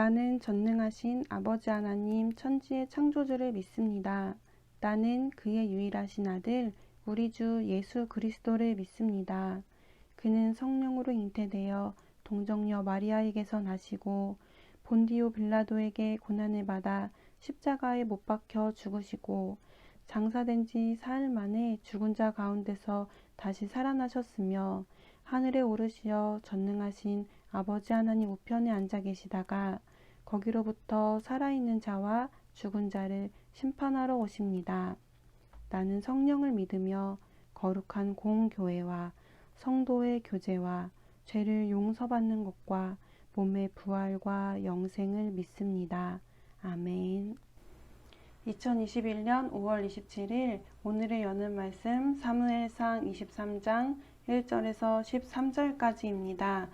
나는 전능하신 아버지 하나님 천지의 창조주를 믿습니다. 나는 그의 유일하신 아들 우리 주 예수 그리스도를 믿습니다. 그는 성령으로 잉태되어 동정녀 마리아에게서 나시고 본디오 빌라도에게 고난을 받아 십자가에 못 박혀 죽으시고 장사된 지 사흘 만에 죽은 자 가운데서 다시 살아나셨으며 하늘에 오르시어 전능하신 아버지 하나님 우편에 앉아 계시다가 거기로부터 살아있는 자와 죽은 자를 심판하러 오십니다. 나는 성령을 믿으며 거룩한 공교회와 성도의 교제와 죄를 용서받는 것과 몸의 부활과 영생을 믿습니다. 아멘. 2021년 5월 27일 오늘의 여는 말씀 사무엘상 23장 1절에서 13절까지입니다.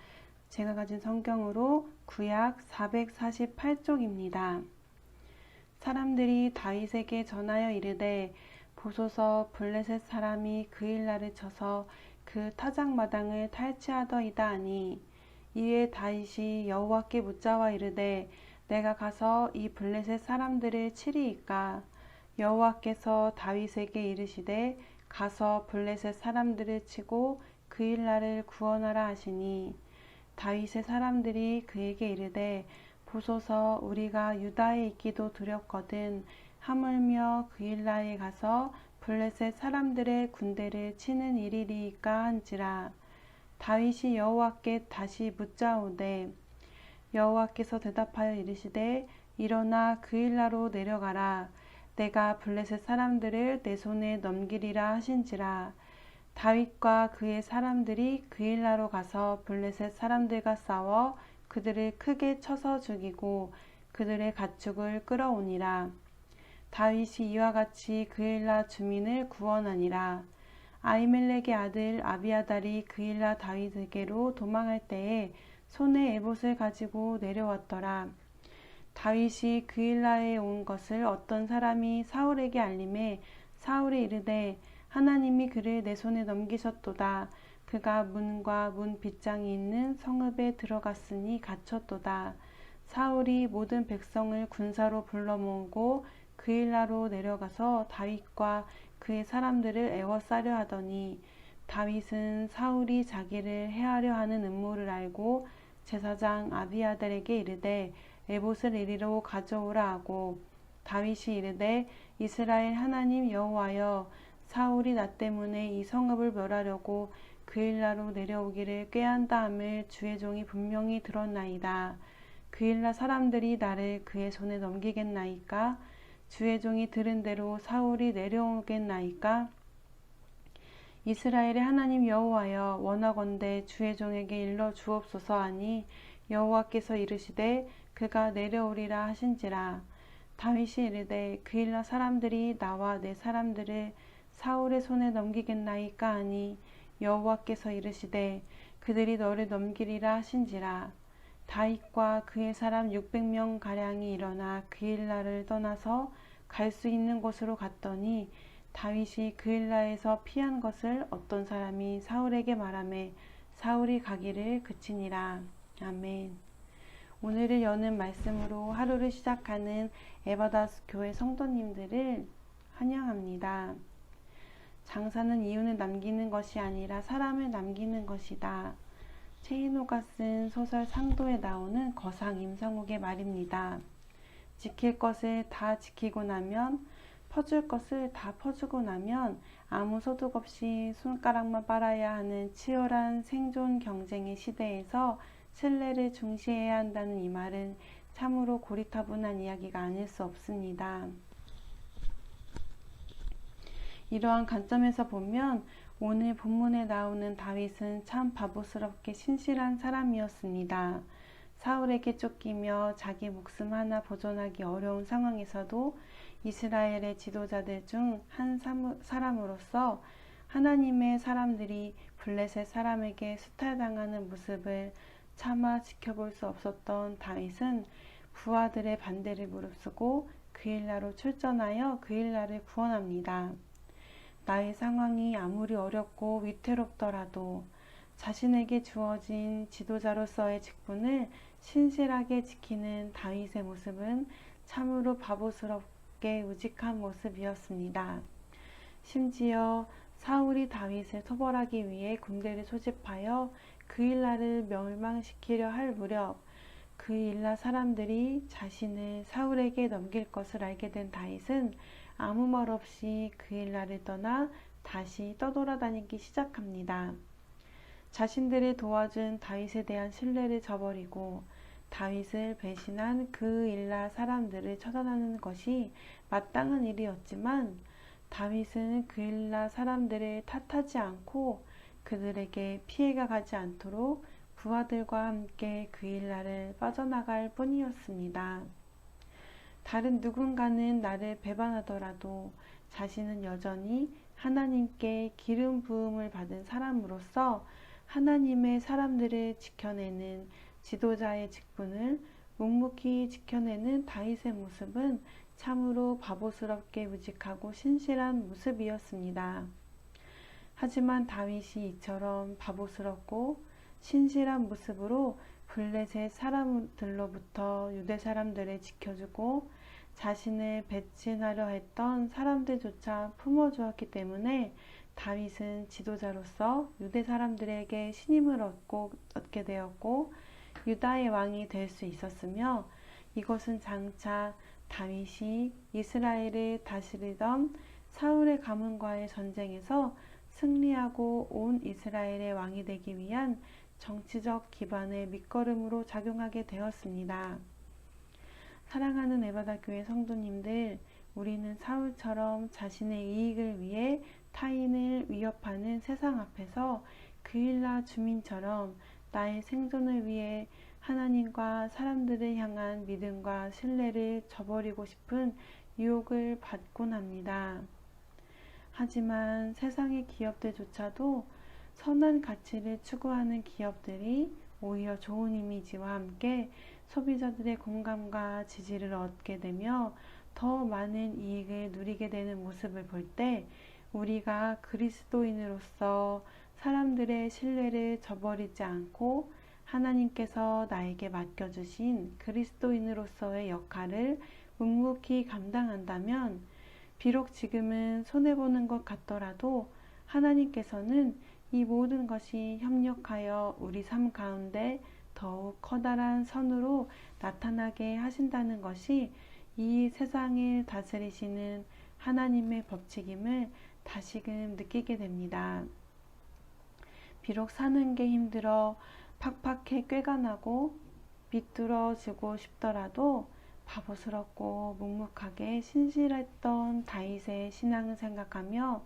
제가 가진 성경으로 구약 448쪽입니다. 사람들이 다윗에게 전하여 이르되 보소서 블레셋 사람이 그 일날을 쳐서 그 타작마당을 탈취하더이다 하니 이에 다윗이 여호와께 묻자와 이르되 내가 가서 이 블레셋 사람들을 치리이까 여호와께서 다윗에게 이르시되 가서 블레셋 사람들을 치고 그 일날을 구원하라 하시니 다윗의 사람들이 그에게 이르되 보소서 우리가 유다에 있기도 두렵거든 하물며 그 일날에 가서 블레셋 사람들의 군대를 치는 일이리이까 한지라. 다윗이 여호와께 다시 묻자오되 여호와께서 대답하여 이르시되 일어나 그 일나로 내려가라. 내가 블레셋 사람들을 내 손에 넘기리라 하신지라. 다윗과 그의 사람들이 그 일나로 가서 블레셋 사람들과 싸워 그들을 크게 쳐서 죽이고 그들의 가축을 끌어오니라. 다윗이 이와 같이 그 일나 주민을 구원하니라. 아히멜렉의 아들 아비아달이 그 일나 다윗에게로 도망할 때에 손에 에봇을 가지고 내려왔더라. 다윗이 그 일나에 온 것을 어떤 사람이 사울에게 알림해 사울이 이르되 하나님이 그를 내 손에 넘기셨도다. 그가 문과 문 빗장이 있는 성읍에 들어갔으니 갇혔도다. 사울이 모든 백성을 군사로 불러 모으고 그 일나로 내려가서 다윗과 그의 사람들을 애워싸려 하더니 다윗은 사울이 자기를 해하려 하는 음모를 알고 제사장 아비아달에게 이르되 에봇을 이리로 가져오라 하고 다윗이 이르되 이스라엘 하나님 여호와여 사울이 나 때문에 이 성읍을 멸하려고 그 일나로 내려오기를 꾀한다 함을 주의 종이 분명히 들었나이다. 그 일나 사람들이 나를 그의 손에 넘기겠나이까? 주의 종이 들은 대로 사울이 내려오겠나이까? 이스라엘의 하나님 여호와여 원하건대 주의 종에게 일러 주옵소서 하니 여호와께서 이르시되 그가 내려오리라 하신지라. 다윗이 이르되 그 일나 사람들이 나와 내 사람들을 사울의 손에 넘기겠나이까 하니 여호와께서 이르시되 그들이 너를 넘기리라 하신지라. 다윗과 그의 사람 600명 가량이 일어나 그 일나를 떠나서 갈 수 있는 곳으로 갔더니 다윗이 그 일나에서 피한 것을 어떤 사람이 사울에게 말하매 사울이 가기를 그치니라. 아멘. 오늘을 여는 말씀으로 하루를 시작하는 에바다스 교회 성도님들을 환영합니다. 장사는 이윤을 남기는 것이 아니라 사람을 남기는 것이다. 최인호가 쓴 소설 상도에 나오는 거상 임성욱의 말입니다. 지킬 것을 다 지키고 나면 퍼줄 것을 다 퍼주고 나면 아무 소득 없이 손가락만 빨아야 하는 치열한 생존 경쟁의 시대에서 신뢰를 중시해야 한다는 이 말은 참으로 고리타분한 이야기가 아닐 수 없습니다. 이러한 관점에서 보면 오늘 본문에 나오는 다윗은 참 바보스럽게 신실한 사람이었습니다. 사울에게 쫓기며 자기 목숨 하나 보존하기 어려운 상황에서도 이스라엘의 지도자들 중 한 사람으로서 하나님의 사람들이 블레셋 사람에게 수탈당하는 모습을 차마 지켜볼 수 없었던 다윗은 부하들의 반대를 무릅쓰고 그 일나로 출전하여 그 일나를 구원합니다. 나의 상황이 아무리 어렵고 위태롭더라도 자신에게 주어진 지도자로서의 직분을 신실하게 지키는 다윗의 모습은 참으로 바보스럽게 우직한 모습이었습니다. 심지어 사울이 다윗을 처벌하기 위해 군대를 소집하여 그일라를 멸망시키려 할 무렵 그일라 사람들이 자신을 사울에게 넘길 것을 알게 된 다윗은 아무 말 없이 그일라를 떠나 다시 떠돌아다니기 시작합니다. 자신들을 도와준 다윗에 대한 신뢰를 저버리고 다윗을 배신한 그일라 사람들을 처단하는 것이 마땅한 일이었지만 다윗은 그일라 사람들을 탓하지 않고 그들에게 피해가 가지 않도록 부하들과 함께 그일라를 빠져나갈 뿐이었습니다. 다른 누군가는 나를 배반하더라도 자신은 여전히 하나님께 기름 부음을 받은 사람으로서 하나님의 사람들을 지켜내는 지도자의 직분을 묵묵히 지켜내는 다윗의 모습은 참으로 바보스럽게 우직하고 신실한 모습이었습니다. 하지만 다윗이 이처럼 바보스럽고 신실한 모습으로 블레셋 사람들로부터 유대 사람들을 지켜주고 자신을 배신하려 했던 사람들조차 품어주었기 때문에 다윗은 지도자로서 유대 사람들에게 신임을 얻게 되었고 유다의 왕이 될 수 있었으며 이것은 장차 다윗이 이스라엘을 다스리던 사울의 가문과의 전쟁에서 승리하고 온 이스라엘의 왕이 되기 위한 정치적 기반의 밑거름으로 작용하게 되었습니다. 사랑하는 에바다 교회 성도님들, 우리는 사울처럼 자신의 이익을 위해 타인을 위협하는 세상 앞에서 그일라 주민처럼 나의 생존을 위해 하나님과 사람들을 향한 믿음과 신뢰를 저버리고 싶은 유혹을 받곤 합니다. 하지만 세상의 기업들조차도 선한 가치를 추구하는 기업들이 오히려 좋은 이미지와 함께 소비자들의 공감과 지지를 얻게 되며 더 많은 이익을 누리게 되는 모습을 볼 때 우리가 그리스도인으로서 사람들의 신뢰를 저버리지 않고 하나님께서 나에게 맡겨주신 그리스도인으로서의 역할을 묵묵히 감당한다면 비록 지금은 손해보는 것 같더라도 하나님께서는 이 모든 것이 협력하여 우리 삶 가운데 더욱 커다란 선으로 나타나게 하신다는 것이 이 세상을 다스리시는 하나님의 법칙임을 다시금 느끼게 됩니다. 비록 사는 게 힘들어 팍팍해 꾀가 나고 비뚤어지고 싶더라도 바보스럽고 묵묵하게 신실했던 다윗의 신앙을 생각하며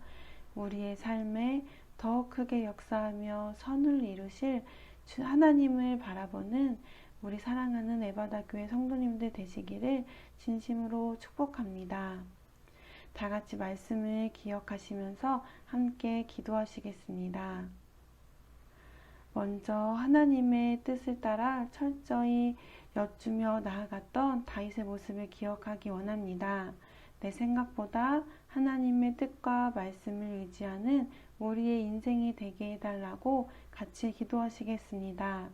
우리의 삶에 더 크게 역사하며 선을 이루실 하나님을 바라보는 우리 사랑하는 에바다 교회 성도님들 되시기를 진심으로 축복합니다. 다 같이 말씀을 기억하시면서 함께 기도하시겠습니다. 먼저 하나님의 뜻을 따라 철저히 여쭈며 나아갔던 다윗의 모습을 기억하기 원합니다. 내 생각보다 하나님의 뜻과 말씀을 의지하는 우리의 인생이 되게 해달라고 같이 기도하시겠습니다.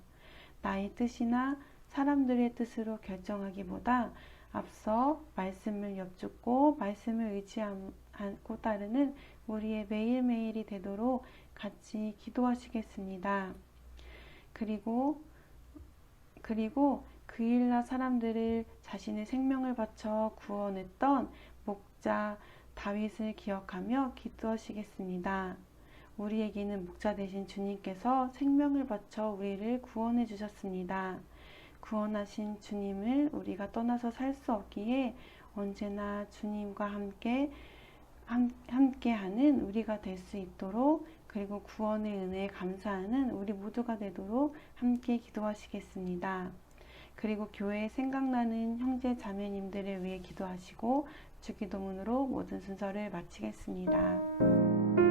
나의 뜻이나 사람들의 뜻으로 결정하기보다 앞서 말씀을 여쭙고 말씀을 의지하고 따르는 우리의 매일매일이 되도록 같이 기도하시겠습니다. 그리고 그일라 사람들을 자신의 생명을 바쳐 구원했던 목자 다윗을 기억하며 기도하시겠습니다. 우리에게는 목자 되신 주님께서 생명을 바쳐 우리를 구원해 주셨습니다. 구원하신 주님을 우리가 떠나서 살 수 없기에 언제나 주님과 함께하는 우리가 될 수 있도록 그리고 구원의 은혜에 감사하는 우리 모두가 되도록 함께 기도하시겠습니다. 그리고 교회에 생각나는 형제 자매님들을 위해 기도하시고 주기도문으로 모든 순서를 마치겠습니다.